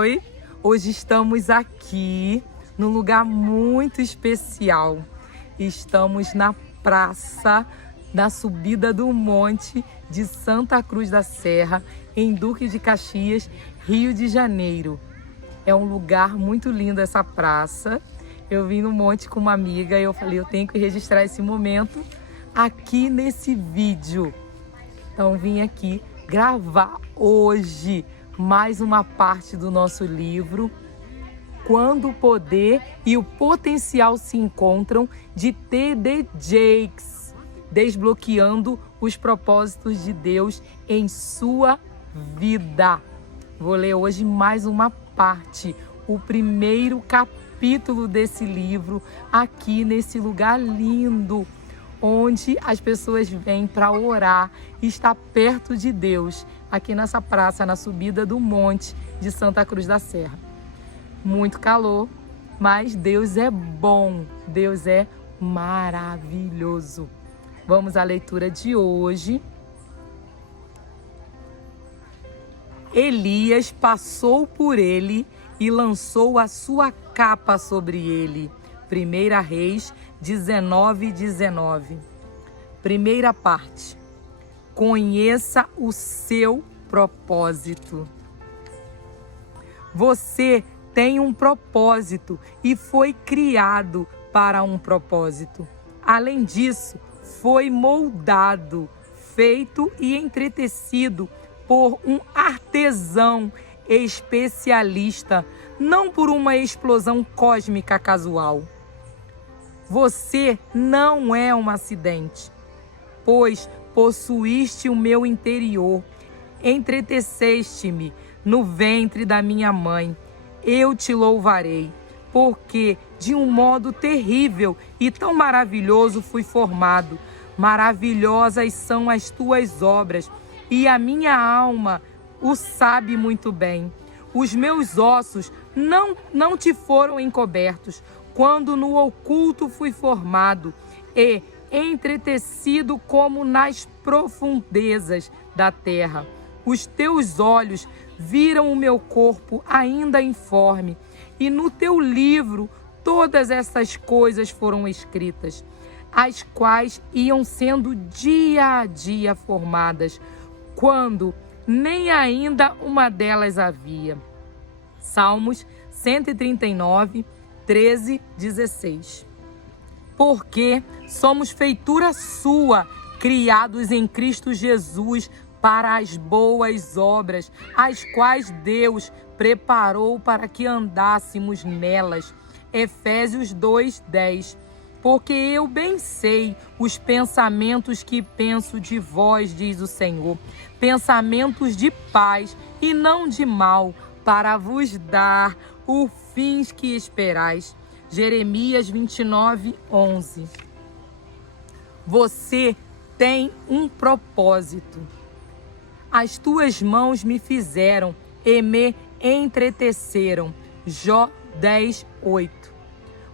Oi! Hoje estamos aqui num lugar muito especial. Estamos na praça, na subida do monte de Santa Cruz da Serra, em Duque de Caxias, Rio de Janeiro. É um lugar muito lindo essa praça. Eu vim no monte com uma amiga e eu falei, eu tenho que registrar esse momento aqui nesse vídeo. Então vim aqui gravar hoje mais uma parte do nosso livro, Quando o Poder e o Potencial se Encontram, de T.D. Jakes, desbloqueando os propósitos de Deus em sua vida. Vou ler hoje mais uma parte, o primeiro capítulo desse livro, aqui nesse lugar lindo, onde as pessoas vêm para orar e estar perto de Deus, aqui nessa praça, na subida do monte de Santa Cruz da Serra. Muito calor, mas Deus é bom, Deus é maravilhoso. Vamos à leitura de hoje. Elias passou por ele e lançou a sua capa sobre ele. 1 Reis 19:19. Primeira parte. Conheça o seu propósito. Você tem um propósito e foi criado para um propósito. Além disso, foi moldado, feito e entretecido por um artesão especialista, não por uma explosão cósmica casual. Você não é um acidente, pois possuíste o meu interior, entreteceste-me no ventre da minha mãe. Eu te louvarei, porque de um modo terrível e tão maravilhoso fui formado. Maravilhosas são as tuas obras, e a minha alma o sabe muito bem. Os meus ossos não te foram encobertos, quando no oculto fui formado e entretecido como nas profundezas da terra. Os teus olhos viram o meu corpo ainda informe, e no teu livro todas essas coisas foram escritas, as quais iam sendo dia a dia formadas, quando nem ainda uma delas havia. Salmos 139, 13, 16. Porque somos feitura sua, criados em Cristo Jesus para as boas obras, as quais Deus preparou para que andássemos nelas. Efésios 2, 10. Porque eu bem sei os pensamentos que penso de vós, diz o Senhor, pensamentos de paz e não de mal, para vos dar o fim que esperais. Jeremias 29, 11. Você tem um propósito. As tuas mãos me fizeram e me entreteceram. Jó 10, 8.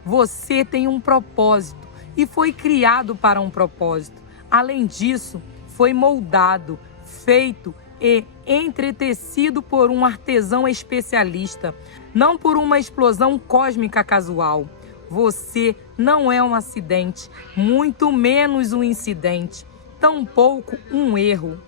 Você tem um propósito e foi criado para um propósito. Além disso, foi moldado, feito e entretecido por um artesão especialista, não por uma explosão cósmica casual. Você não é um acidente, muito menos um incidente, tampouco um erro.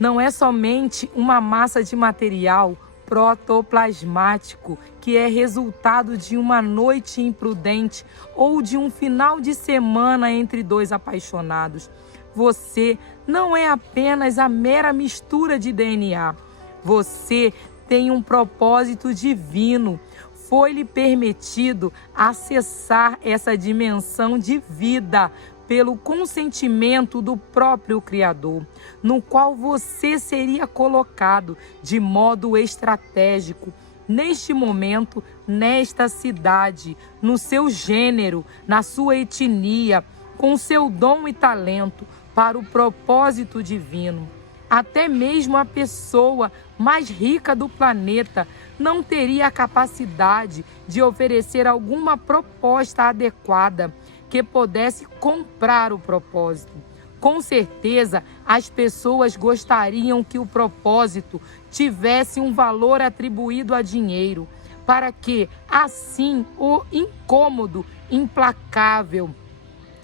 Não é somente uma massa de material protoplasmático que é resultado de uma noite imprudente ou de um final de semana entre dois apaixonados. Você não é apenas a mera mistura de DNA. Você tem um propósito divino. Foi-lhe permitido acessar essa dimensão de vida pelo consentimento do próprio Criador, no qual você seria colocado de modo estratégico, neste momento, nesta cidade, no seu gênero, na sua etnia, com seu dom e talento, para o propósito divino. Até mesmo a pessoa mais rica do planeta não teria a capacidade de oferecer alguma proposta adequada que pudesse comprar o propósito. Com certeza, as pessoas gostariam que o propósito tivesse um valor atribuído a dinheiro, para que, assim, o incômodo implacável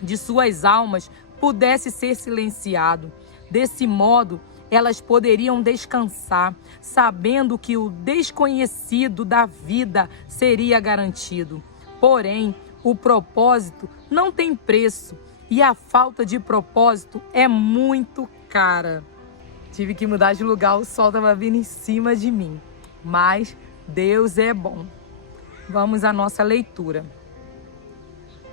de suas almas pudesse ser silenciado. Desse modo, elas poderiam descansar, sabendo que o desconhecido da vida seria garantido. Porém, o propósito não tem preço e a falta de propósito é muito cara. Tive que mudar de lugar, o sol estava vindo em cima de mim. Mas Deus é bom. Vamos à nossa leitura.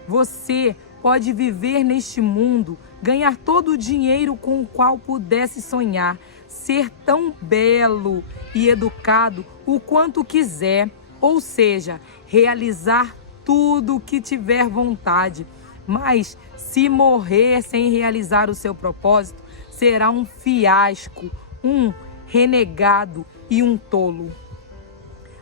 Você pode viver neste mundo, ganhar todo o dinheiro com o qual pudesse sonhar, ser tão belo e educado o quanto quiser, ou seja, realizar tudo o que tiver vontade. Mas se morrer sem realizar o seu propósito, será um fiasco, um renegado e um tolo.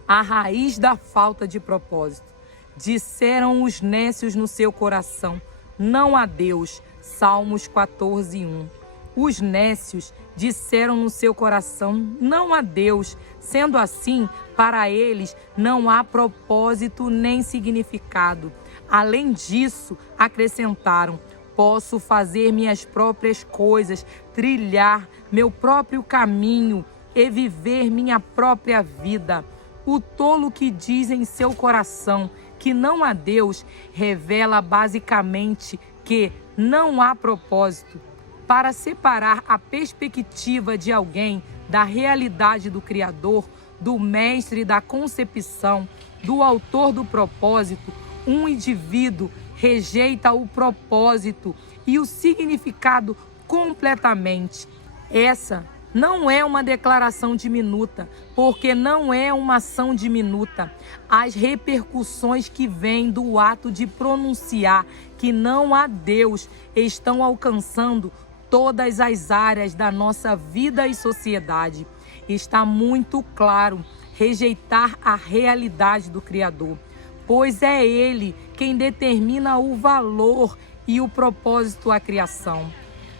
A raiz da falta de propósito. Disseram os nécios no seu coração, não há Deus. Salmos 14:1. Os nécios disseram no seu coração, não há Deus. Sendo assim, para eles não há propósito nem significado. Além disso, acrescentaram, posso fazer minhas próprias coisas, trilhar meu próprio caminho e viver minha própria vida. O tolo que diz em seu coração que não há Deus revela basicamente que não há propósito. Para separar a perspectiva de alguém da realidade do Criador, do mestre da concepção, do autor do propósito, um indivíduo rejeita o propósito e o significado completamente. Essa não é uma declaração diminuta, porque não é uma ação diminuta. As repercussões que vêm do ato de pronunciar que não há Deus estão alcançando todas as áreas da nossa vida e sociedade. Está muito claro rejeitar a realidade do Criador, pois é Ele quem determina o valor e o propósito à criação.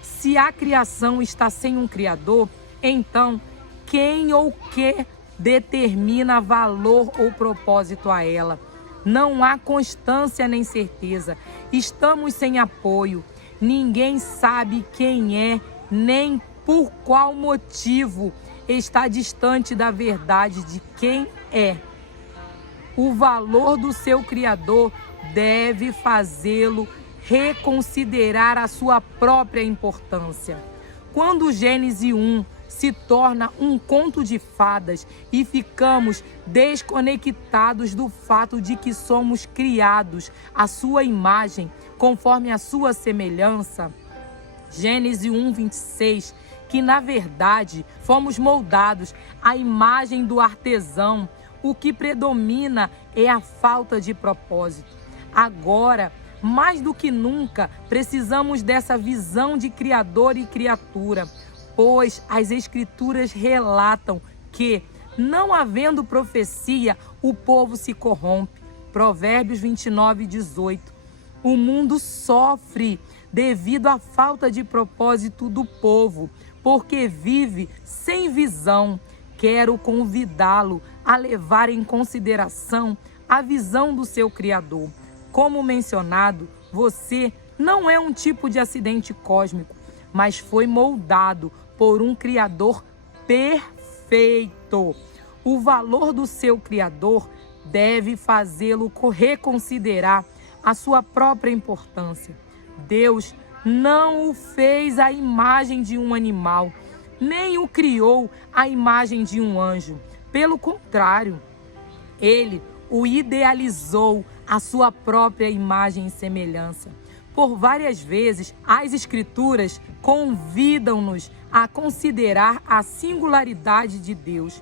Se a criação está sem um Criador, então quem ou que determina valor ou propósito a ela? Não há constância nem certeza. Estamos sem apoio. Ninguém sabe quem é, nem por qual motivo está distante da verdade de quem é. O valor do seu Criador deve fazê-lo reconsiderar a sua própria importância. Quando Gênesis 1 se torna um conto de fadas e ficamos desconectados do fato de que somos criados à sua imagem, conforme a sua semelhança, Gênesis 1:26, que na verdade fomos moldados à imagem do artesão, o que predomina é a falta de propósito. Agora, mais do que nunca, precisamos dessa visão de Criador e criatura, pois as Escrituras relatam que, não havendo profecia, o povo se corrompe. Provérbios 29:18. O mundo sofre devido à falta de propósito do povo, porque vive sem visão. Quero convidá-lo a levar em consideração a visão do seu Criador. Como mencionado, você não é um tipo de acidente cósmico, mas foi moldado por um Criador perfeito. O valor do seu Criador deve fazê-lo reconsiderar a sua própria importância. Deus não o fez à imagem de um animal, nem o criou à imagem de um anjo. Pelo contrário, ele o idealizou à sua própria imagem e semelhança. Por várias vezes, as Escrituras convidam-nos a considerar a singularidade de Deus.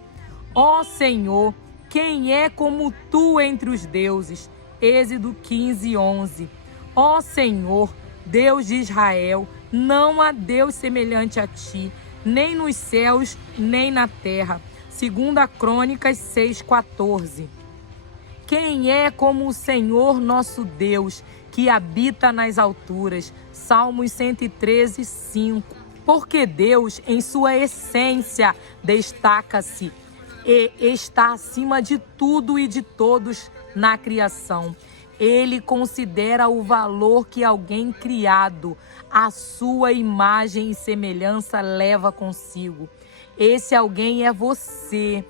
Ó Senhor, quem é como tu entre os deuses? Êxodo 15:11. Ó Senhor, Deus de Israel, não há Deus semelhante a ti, nem nos céus, nem na terra. 2 Crônicas 6:14. Quem é como o Senhor nosso Deus, que habita nas alturas? Salmos 113, 5. Porque Deus, em sua essência, destaca-se e está acima de tudo e de todos na criação. Ele considera o valor que alguém criado, à sua imagem e semelhança, leva consigo. Esse alguém é você.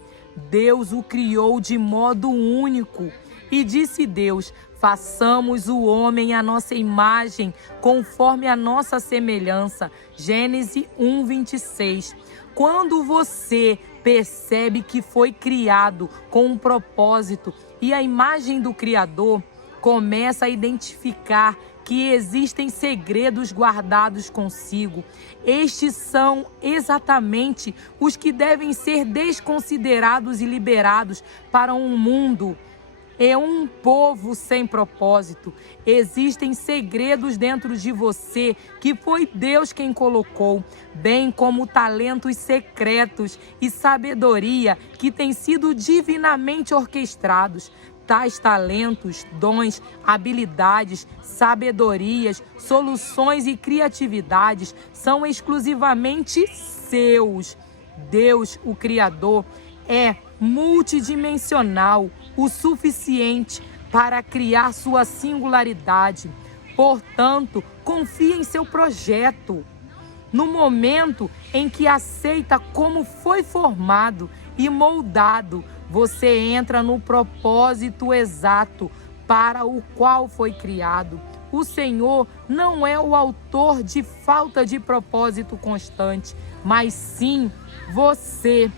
Deus o criou de modo único. E disse Deus: façamos o homem à nossa imagem, conforme a nossa semelhança. Gênesis 1, 26. Quando você percebe que foi criado com um propósito e a imagem do Criador, começa a identificar que existem segredos guardados consigo. Estes são exatamente os que devem ser desconsiderados e liberados para um mundo e um povo sem propósito. Existem segredos dentro de você que foi Deus quem colocou, bem como talentos secretos e sabedoria que têm sido divinamente orquestrados. Tais talentos, dons, habilidades, sabedorias, soluções e criatividades são exclusivamente seus. Deus, o Criador, é multidimensional o suficiente para criar sua singularidade. Portanto, confie em seu projeto. No momento em que aceita como foi formado e moldado, você entra no propósito exato para o qual foi criado. O Senhor não é o autor de falta de propósito constante, mas sim você.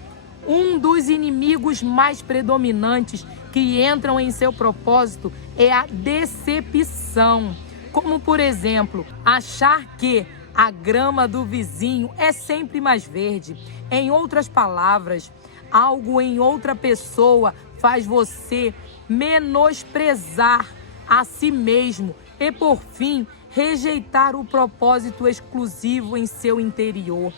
Um dos inimigos mais predominantes que entram em seu propósito é a decepção. Como, por exemplo, achar que a grama do vizinho é sempre mais verde. Em outras palavras, algo em outra pessoa faz você menosprezar a si mesmo e, por fim, rejeitar o propósito exclusivo em seu interior.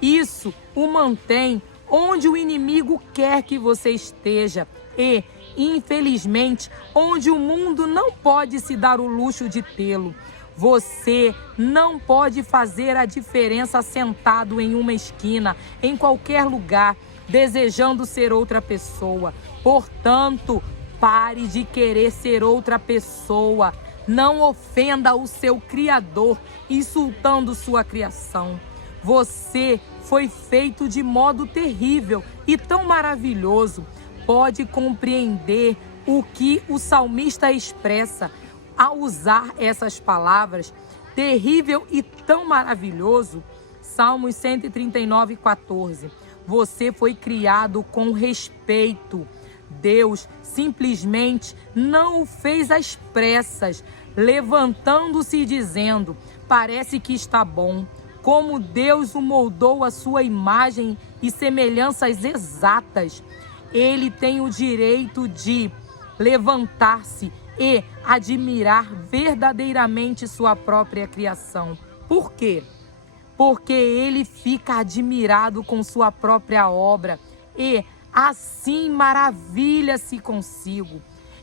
Isso o mantém onde o inimigo quer que você esteja e, infelizmente, onde o mundo não pode se dar o luxo de tê-lo. Você não pode fazer a diferença sentado em uma esquina, em qualquer lugar, desejando ser outra pessoa. Portanto, pare de querer ser outra pessoa. Não ofenda o seu Criador, insultando sua criação. Você foi feito de modo terrível e tão maravilhoso. Pode compreender o que o salmista expressa ao usar essas palavras, terrível e tão maravilhoso? Salmos 139, 14. Você foi criado com respeito. Deus simplesmente não o fez às pressas, levantando-se e dizendo: parece que está bom. Como Deus o moldou à sua imagem e semelhanças exatas, ele tem o direito de levantar-se e admirar verdadeiramente sua própria criação. Por quê? Porque ele fica admirado com sua própria obra e assim maravilha-se consigo.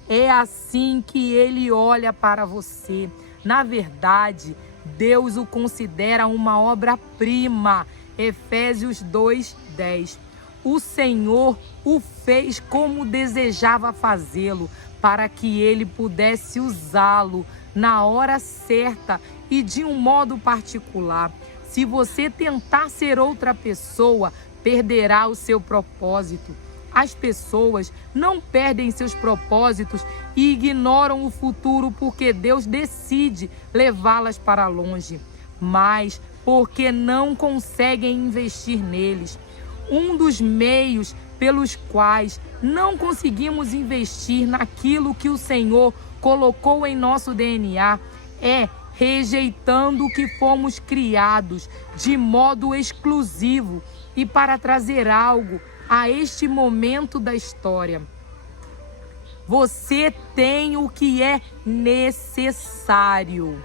É assim que ele olha para você. Na verdade, Deus o considera uma obra-prima. Efésios 2:10. O Senhor o fez como desejava fazê-lo, para que ele pudesse usá-lo na hora certa e de um modo particular. Se você tentar ser outra pessoa, perderá o seu propósito. As pessoas não perdem seus propósitos e ignoram o futuro porque Deus decide levá-las para longe, mas porque não conseguem investir neles. Um dos meios pelos quais não conseguimos investir naquilo que o Senhor colocou em nosso DNA é rejeitando o que fomos criados de modo exclusivo e para trazer algo a este momento da história. Você tem o que é necessário.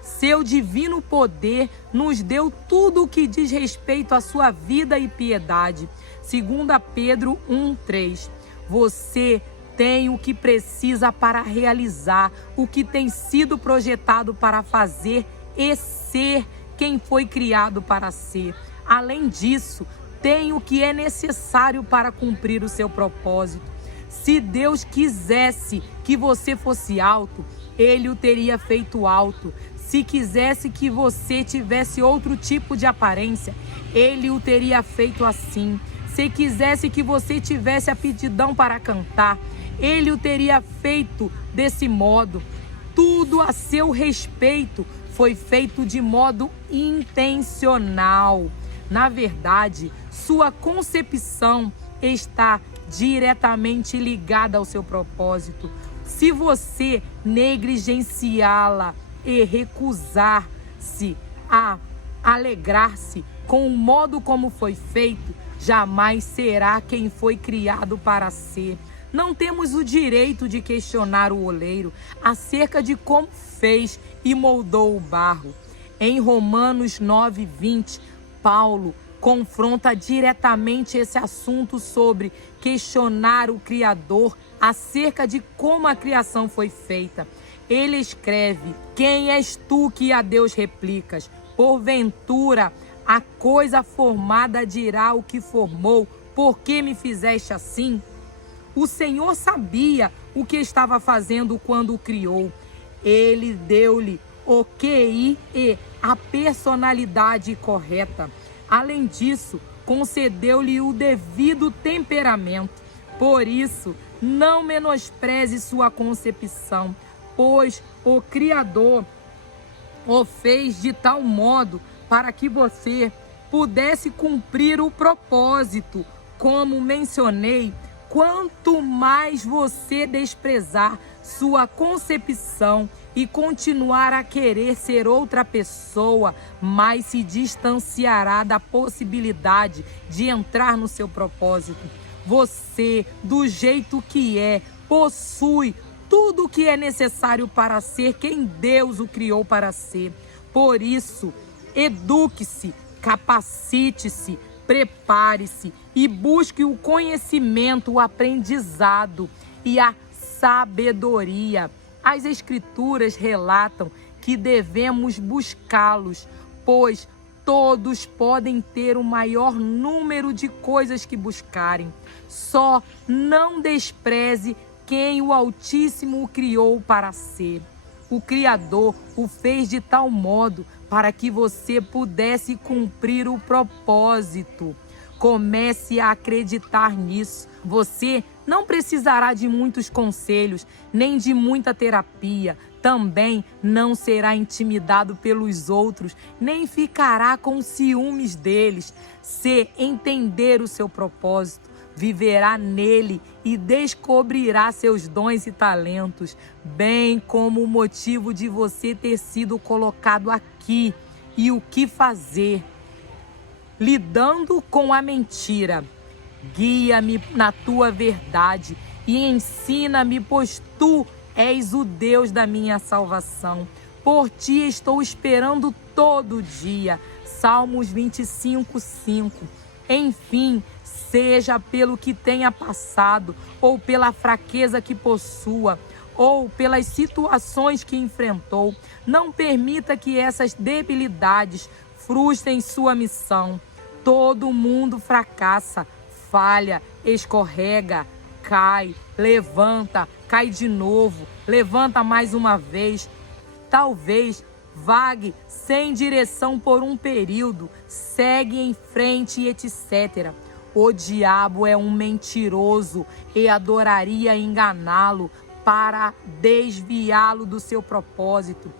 Seu divino poder nos deu tudo o que diz respeito à sua vida e piedade. 2 Pedro 1:3. Você tem o que precisa para realizar o que tem sido projetado para fazer e ser quem foi criado para ser. Além disso, tem o que é necessário para cumprir o seu propósito. Se Deus quisesse que você fosse alto, Ele o teria feito alto. Se quisesse que você tivesse outro tipo de aparência, Ele o teria feito assim. Se quisesse que você tivesse aptidão para cantar, Ele o teria feito desse modo. Tudo a seu respeito foi feito de modo intencional. Na verdade, sua concepção está diretamente ligada ao seu propósito. Se você negligenciá-la e recusar-se a alegrar-se com o modo como foi feito, jamais será quem foi criado para ser. Não temos o direito de questionar o oleiro acerca de como fez e moldou o barro. Em Romanos 9:20, Paulo confronta diretamente esse assunto sobre questionar o Criador acerca de como a criação foi feita. Ele escreve: quem és tu que a Deus replicas? Porventura, a coisa formada dirá o que formou, por que me fizeste assim? O Senhor sabia o que estava fazendo quando o criou. Ele deu-lhe o QI e a personalidade correta. Além disso, concedeu-lhe o devido temperamento. Por isso, não menospreze sua concepção, pois o Criador o fez de tal modo para que você pudesse cumprir o propósito. Como mencionei, quanto mais você desprezar sua concepção e continuar a querer ser outra pessoa, mais se distanciará da possibilidade de entrar no seu propósito. Você, do jeito que é, possui tudo o que é necessário para ser quem Deus o criou para ser. Por isso, eduque-se, capacite-se, prepare-se e busque o conhecimento, o aprendizado e a sabedoria. As Escrituras relatam que devemos buscá-los, pois todos podem ter o maior número de coisas que buscarem. Só não despreze quem o Altíssimo o criou para ser. O Criador o fez de tal modo para que você pudesse cumprir o propósito. Comece a acreditar nisso. Você não precisará de muitos conselhos, nem de muita terapia. Também não será intimidado pelos outros, nem ficará com ciúmes deles. Se entender o seu propósito, viverá nele e descobrirá seus dons e talentos, bem como o motivo de você ter sido colocado aqui e o que fazer. Lidando com a mentira, guia-me na tua verdade e ensina-me, pois tu és o Deus da minha salvação. Por ti estou esperando todo dia. Salmos 25:5. Enfim, seja pelo que tenha passado, ou pela fraqueza que possua, ou pelas situações que enfrentou, não permita que essas debilidades frustrem sua missão. Todo mundo fracassa, falha, escorrega, cai, levanta, cai de novo, levanta mais uma vez. Talvez vague sem direção por um período, segue em frente e etc. O diabo é um mentiroso e adoraria enganá-lo para desviá-lo do seu propósito.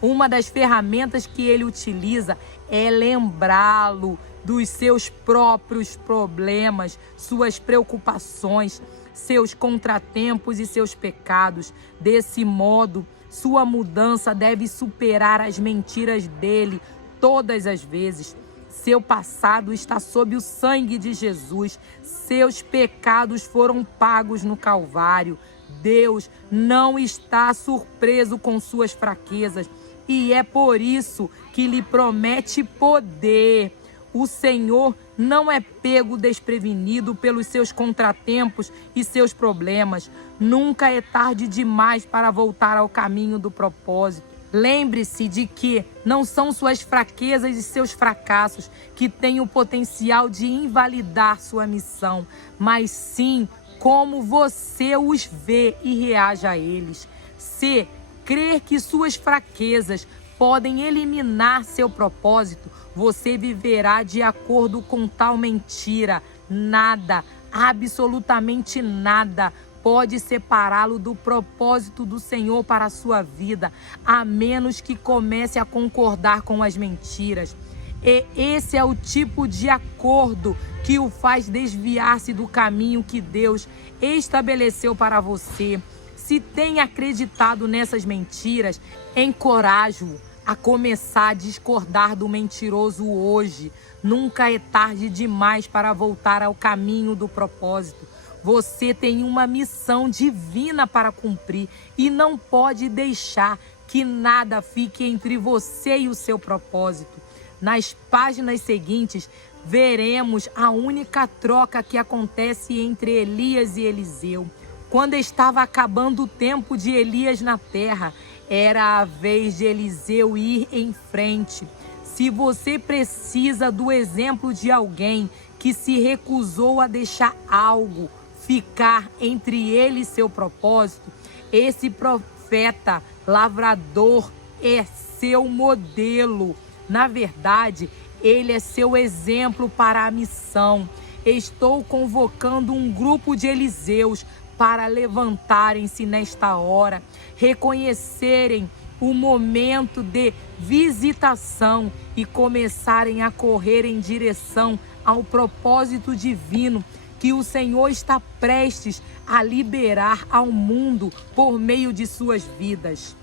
Uma das ferramentas que ele utiliza é lembrá-lo dos seus próprios problemas, suas preocupações, seus contratempos e seus pecados. Desse modo, sua mudança deve superar as mentiras dele todas as vezes. Seu passado está sob o sangue de Jesus. Seus pecados foram pagos no Calvário. Deus não está surpreso com suas fraquezas e é por isso que lhe promete poder. O Senhor não é pego desprevenido pelos seus contratempos e seus problemas. Nunca é tarde demais para voltar ao caminho do propósito. Lembre-se de que não são suas fraquezas e seus fracassos que têm o potencial de invalidar sua missão, mas sim como você os vê e reage a eles. Se crer que suas fraquezas podem eliminar seu propósito, você viverá de acordo com tal mentira. Nada, absolutamente nada, pode separá-lo do propósito do Senhor para a sua vida, a menos que comece a concordar com as mentiras. E esse é o tipo de acordo que o faz desviar-se do caminho que Deus estabeleceu para você. Se tem acreditado nessas mentiras, encorajo-o a começar a discordar do mentiroso hoje. Nunca é tarde demais para voltar ao caminho do propósito. Você tem uma missão divina para cumprir e não pode deixar que nada fique entre você e o seu propósito. Nas páginas seguintes, veremos a única troca que acontece entre Elias e Eliseu. Quando estava acabando o tempo de Elias na terra, era a vez de Eliseu ir em frente. Se você precisa do exemplo de alguém que se recusou a deixar algo ficar entre ele e seu propósito, esse profeta lavrador é seu modelo. Na verdade, ele é seu exemplo para a missão. Estou convocando um grupo de Eliseus para levantarem-se nesta hora, reconhecerem o momento de visitação e começarem a correr em direção ao propósito divino que o Senhor está prestes a liberar ao mundo por meio de suas vidas.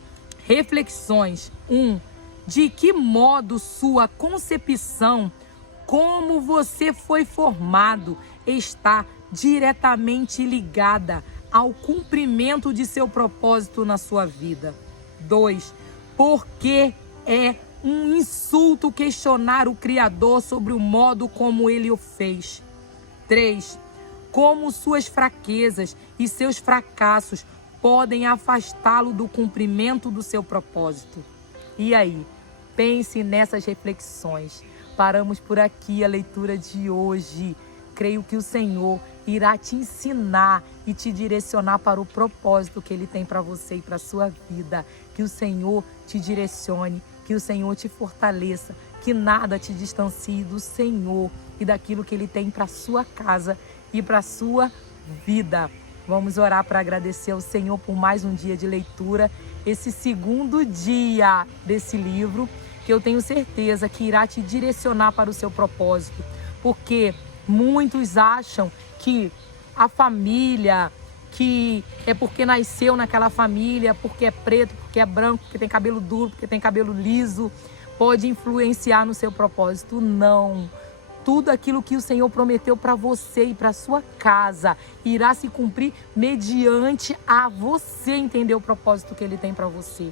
Reflexões. 1. De que modo sua concepção, como você foi formado, está diretamente ligada ao cumprimento de seu propósito na sua vida? 2. Por que é um insulto questionar o Criador sobre o modo como ele o fez? 3. Como suas fraquezas e seus fracassos podem afastá-lo do cumprimento do seu propósito? E aí? Pense nessas reflexões. Paramos por aqui a leitura de hoje. Creio que o Senhor irá te ensinar e te direcionar para o propósito que Ele tem para você e para a sua vida. Que o Senhor te direcione, que o Senhor te fortaleça, que nada te distancie do Senhor e daquilo que Ele tem para a sua casa e para a sua vida. Vamos orar para agradecer ao Senhor por mais um dia de leitura, esse segundo dia desse livro, que eu tenho certeza que irá te direcionar para o seu propósito, porque muitos acham que a família, que é porque nasceu naquela família, porque é preto, porque é branco, porque tem cabelo duro, porque tem cabelo liso, pode influenciar no seu propósito. Não. Tudo aquilo que o Senhor prometeu para você e para sua casa irá se cumprir mediante a você entender o propósito que Ele tem para você.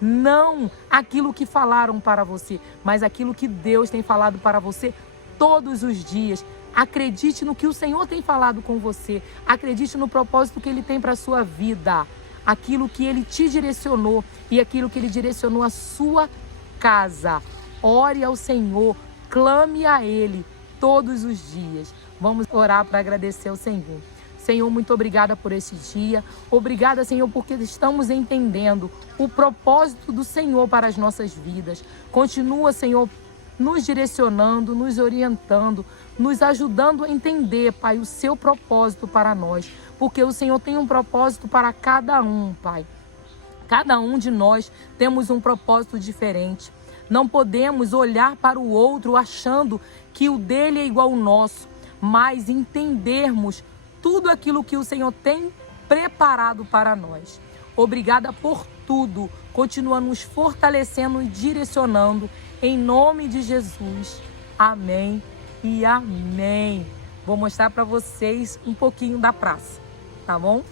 Não aquilo que falaram para você, mas aquilo que Deus tem falado para você todos os dias. Acredite no que o Senhor tem falado com você. Acredite no propósito que Ele tem para a sua vida. Aquilo que Ele te direcionou e aquilo que Ele direcionou à sua casa. Ore ao Senhor, clame a Ele todos os dias. Vamos orar para agradecer ao Senhor. Senhor, muito obrigada por esse dia. Obrigada, Senhor, porque estamos entendendo o propósito do Senhor para as nossas vidas. Continua, Senhor, nos direcionando, nos orientando, nos ajudando a entender, Pai, o seu propósito para nós. Porque o Senhor tem um propósito para cada um, Pai. Cada um de nós temos um propósito diferente. Não podemos olhar para o outro achando que o dele é igual ao nosso, mas entendermos tudo aquilo que o Senhor tem preparado para nós. Obrigada por tudo. Continua nos fortalecendo e direcionando. Em nome de Jesus. Amém e amém. Vou mostrar para vocês um pouquinho da praça, tá bom?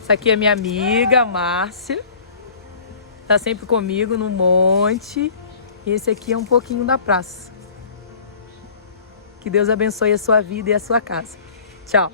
Essa aqui é minha amiga, Márcia. Tá sempre comigo no monte. E esse aqui é um pouquinho da praça. Que Deus abençoe a sua vida e a sua casa. Tchau!